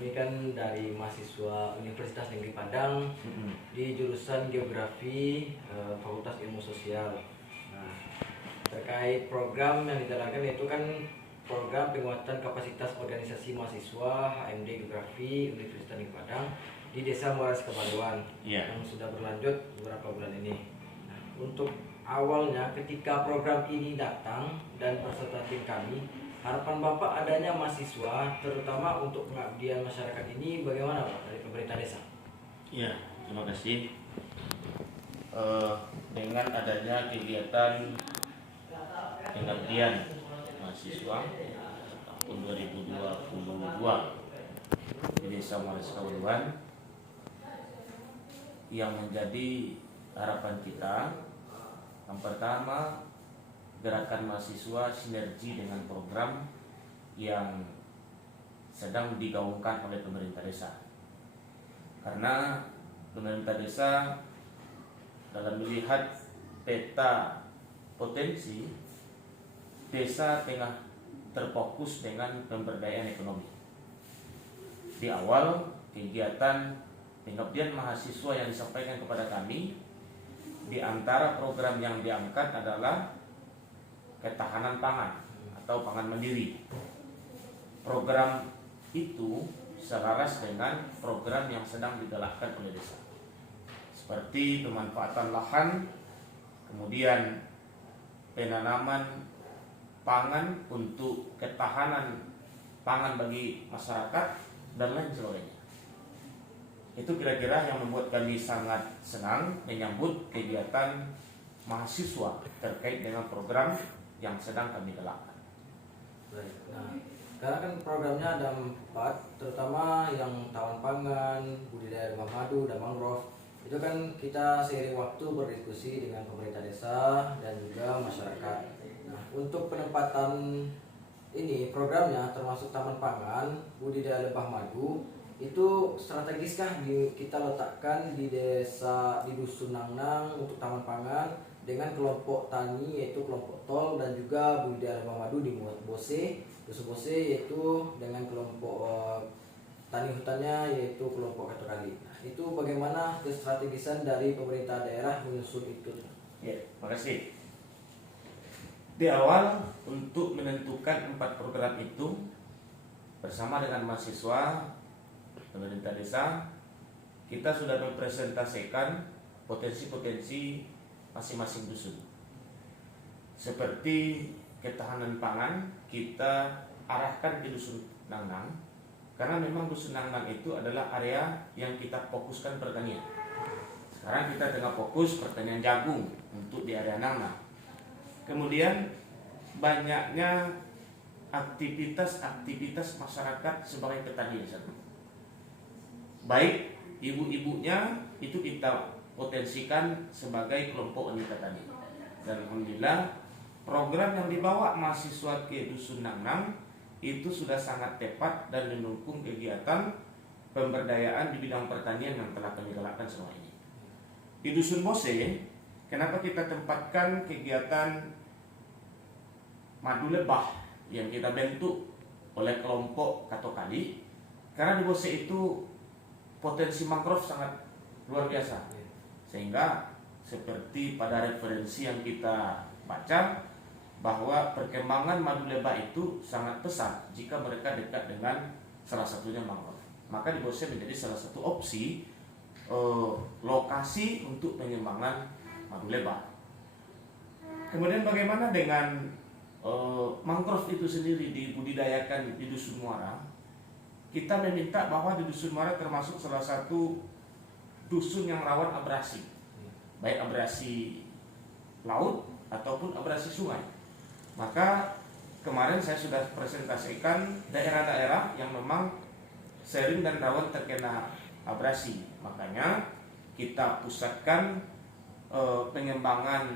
Kami kan dari mahasiswa Universitas Negeri Padang di jurusan Geografi, Fakultas Ilmu Sosial. Nah, terkait program yang dijalankan itu kan program penguatan kapasitas organisasi mahasiswa HMD Geografi Universitas Negeri Padang di Desa Muaras Kebaluan yang sudah berlanjut beberapa bulan ini. Nah, untuk awalnya ketika program ini datang dan peserta tim kami, harapan Bapak adanya mahasiswa terutama untuk pengabdian masyarakat ini bagaimana Pak dari pemerintah desa? Ya, terima kasih. Dengan adanya kegiatan pengabdian mahasiswa tahun 2022 di Desa Muaras Kebaluan, yang menjadi harapan kita, yang pertama, gerakan mahasiswa sinergi dengan program yang sedang digaungkan oleh pemerintah desa. Karena pemerintah desa dalam melihat peta potensi, desa tengah terfokus dengan pemberdayaan ekonomi. Di awal kegiatan pengabdian mahasiswa yang disampaikan kepada kami, di antara program yang diangkat adalah ketahanan pangan atau pangan mandiri. Program itu selaras dengan program yang sedang digalakkan oleh desa, seperti pemanfaatan lahan, kemudian penanaman pangan untuk ketahanan pangan bagi masyarakat, dan lain sebagainya. Itu kira-kira yang membuat kami sangat senang menyambut kegiatan mahasiswa terkait dengan program yang sedang kami galakkan. Baik. Nah, karena kan programnya ada 4, terutama yang tawon pangan, budidaya rumah madu dan mangrove. Itu kan kita seiring waktu berdiskusi dengan pemerintah desa dan juga masyarakat. Nah, untuk penempatan ini programnya termasuk taman pangan, budidaya lebah madu, itu strategiskah kita letakkan di desa di Dusun Nangnang untuk taman pangan dengan kelompok tani yaitu kelompok tol dan juga budidaya lebah madu di Bose, Dusun Bose yaitu dengan kelompok tani hutannya yaitu kelompok Katokali. Nah, itu bagaimana kestrategisan dari pemerintah daerah menyusun itu? Ya, makasih. Di awal untuk menentukan 4 program itu bersama dengan mahasiswa pemerintah desa, kita sudah mempresentasikan potensi-potensi masing-masing dusun. Seperti ketahanan pangan, kita arahkan di Dusun Nangnang, karena memang Dusun Nangnang itu adalah area yang kita fokuskan pertanian. Sekarang kita tengah fokus pertanian jagung untuk di area Nangnang. Kemudian banyaknya aktivitas masyarakat sebagai petani di sana. Baik ibu-ibunya itu kita potensikan sebagai kelompok wanita tani. Dan alhamdulillah program yang dibawa mahasiswa ke Dusun Nangnang itu sudah sangat tepat dan mendukung kegiatan pemberdayaan di bidang pertanian yang telah kami galakkan selama ini. Di Dusun Bose, kenapa kita tempatkan kegiatan madu lebah yang kita bentuk oleh kelompok Katokali? Karena di Bose itu potensi mangrove sangat luar biasa, sehingga seperti pada referensi yang kita baca bahwa perkembangan madu lebah itu sangat pesat jika mereka dekat dengan salah satunya mangrove. Maka di Bose menjadi salah satu opsi lokasi untuk pengembangan madu lebah. Kemudian bagaimana dengan mangrove itu sendiri dibudidayakan di Dusun Muara? Kita meminta bahwa di Dusun Muara termasuk salah satu dusun yang rawan abrasi, baik abrasi laut ataupun abrasi sungai. Maka kemarin saya sudah presentasikan daerah-daerah yang memang sering dan rawan terkena abrasi. Makanya kita pusatkan pengembangan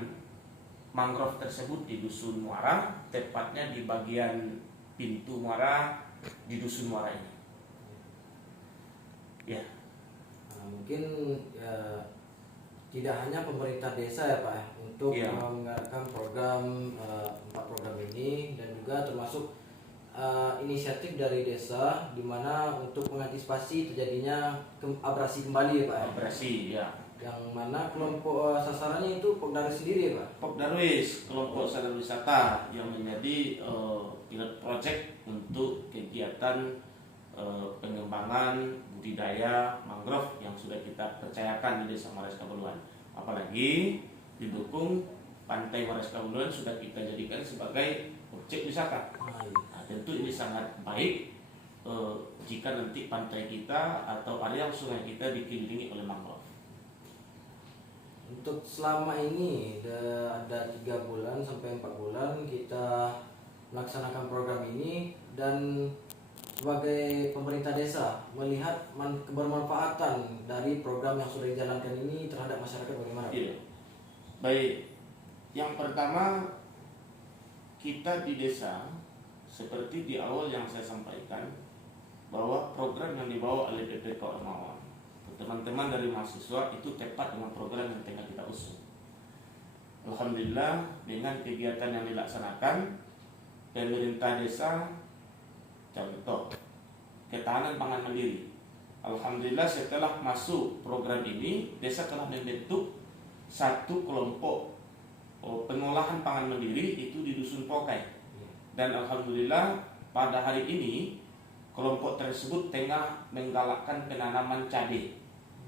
mangrove tersebut di Dusun Muara, tepatnya di bagian pintu Muara di Dusun Muara ini. Ya. Nah, mungkin tidak hanya pemerintah desa ya Pak untuk mengadakan program 4 program ini, dan juga termasuk inisiatif dari desa di mana untuk mengantisipasi terjadinya abrasi kembali ya Pak. Operasi ya. Yang mana kelompok sasarannya itu Pokdaris sendiri ya Pak. Pokdarwis, kelompok sadar wisata yang menjadi pilot project untuk kegiatan pengembangan budidaya mangrove yang sudah kita percayakan di Desa Maras Kabuluan. Apalagi didukung Pantai Maras Kabuluan sudah kita jadikan sebagai objek wisata. Nah, tentu ini sangat baik jika nanti pantai kita atau area sungai kita dikelilingi oleh mangrove. Untuk selama ini ada 3 bulan sampai 4 bulan kita melaksanakan program ini, dan sebagai pemerintah desa melihat kebermanfaatan dari program yang sudah dijalankan ini terhadap masyarakat bagaimana? Iya. Baik, yang pertama kita di desa seperti di awal yang saya sampaikan bahwa program yang dibawa oleh PPK Ormawa, teman-teman dari mahasiswa itu tepat dengan program yang tengah kita usung. Alhamdulillah dengan kegiatan yang dilaksanakan pemerintah desa, contoh ketahanan pangan mandiri. Alhamdulillah setelah masuk program ini, desa telah membentuk satu kelompok pengolahan pangan mandiri itu di Dusun Pokai. Dan alhamdulillah pada hari ini kelompok tersebut tengah menggalakkan penanaman cabai.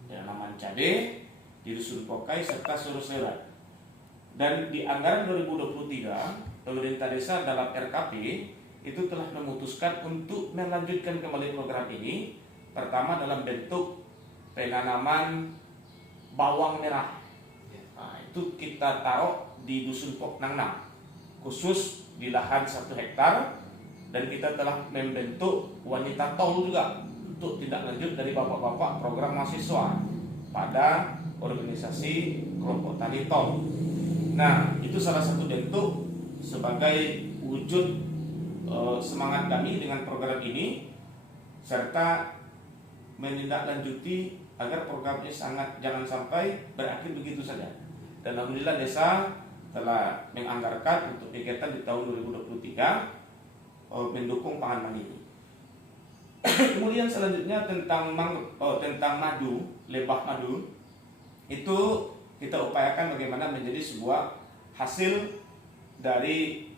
Penanaman cabai di Dusun Pokai serta Suruserat. Dan di anggaran 2023 pemerintah desa dalam RKP itu telah memutuskan untuk melanjutkan kembali program ini. Pertama dalam bentuk penanaman bawang merah. Nah, itu kita taruh di Dusun Pok Nangnang, khusus di lahan 1 hektar, dan kita telah membentuk wanita tol juga untuk tindak lanjut dari bapak-bapak program mahasiswa pada organisasi kelompok tani tol. Nah, itu salah satu bentuk sebagai wujud semangat kami dengan program ini, serta menindaklanjuti agar program ini jangan sampai berakhir begitu saja. Dan alhamdulillah desa telah menganggarkan untuk kegiatan di tahun 2023 mendukung pangan mandiri. Kemudian selanjutnya tentang madu, lebah madu, itu kita upayakan bagaimana menjadi sebuah hasil dari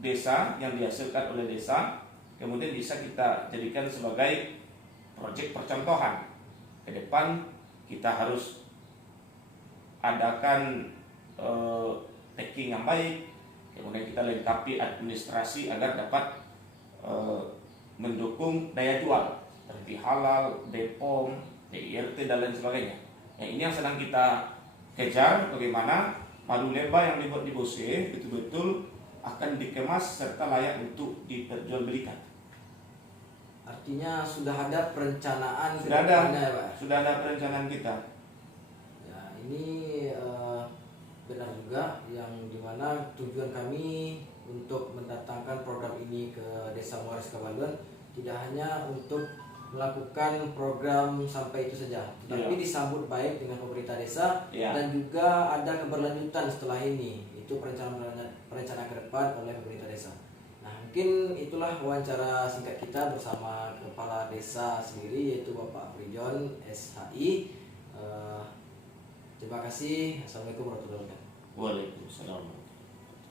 desa yang dihasilkan oleh desa, kemudian bisa kita jadikan sebagai proyek percontohan. Ke depan kita harus adakan packing yang baik, kemudian kita lengkapi administrasi agar dapat mendukung daya jual seperti halal, BPOM, PIRT dan lain sebagainya. Nah, ini yang sedang kita kejar, bagaimana madu lebah yang dibuat di Bose betul-betul akan dikemas serta layak untuk diperjualbelikan. Artinya sudah ada perencanaan Sudah ada, ya Pak? sudah ada perencanaan kita. Ya, ini benar juga, yang dimana tujuan kami untuk mendatangkan program ini ke Desa Maras Kabuluan tidak hanya untuk melakukan program sampai itu saja, tetapi disambut baik dengan pemerintah desa, dan juga ada keberlanjutan setelah ini. Itu perencanaan ke depan oleh pemerintah desa. Nah, mungkin itulah wawancara singkat kita bersama kepala desa sendiri, yaitu Bapak Prijon SHI. Terima kasih. Assalamualaikum warahmatullahi wabarakatuh. Waalaikumsalam.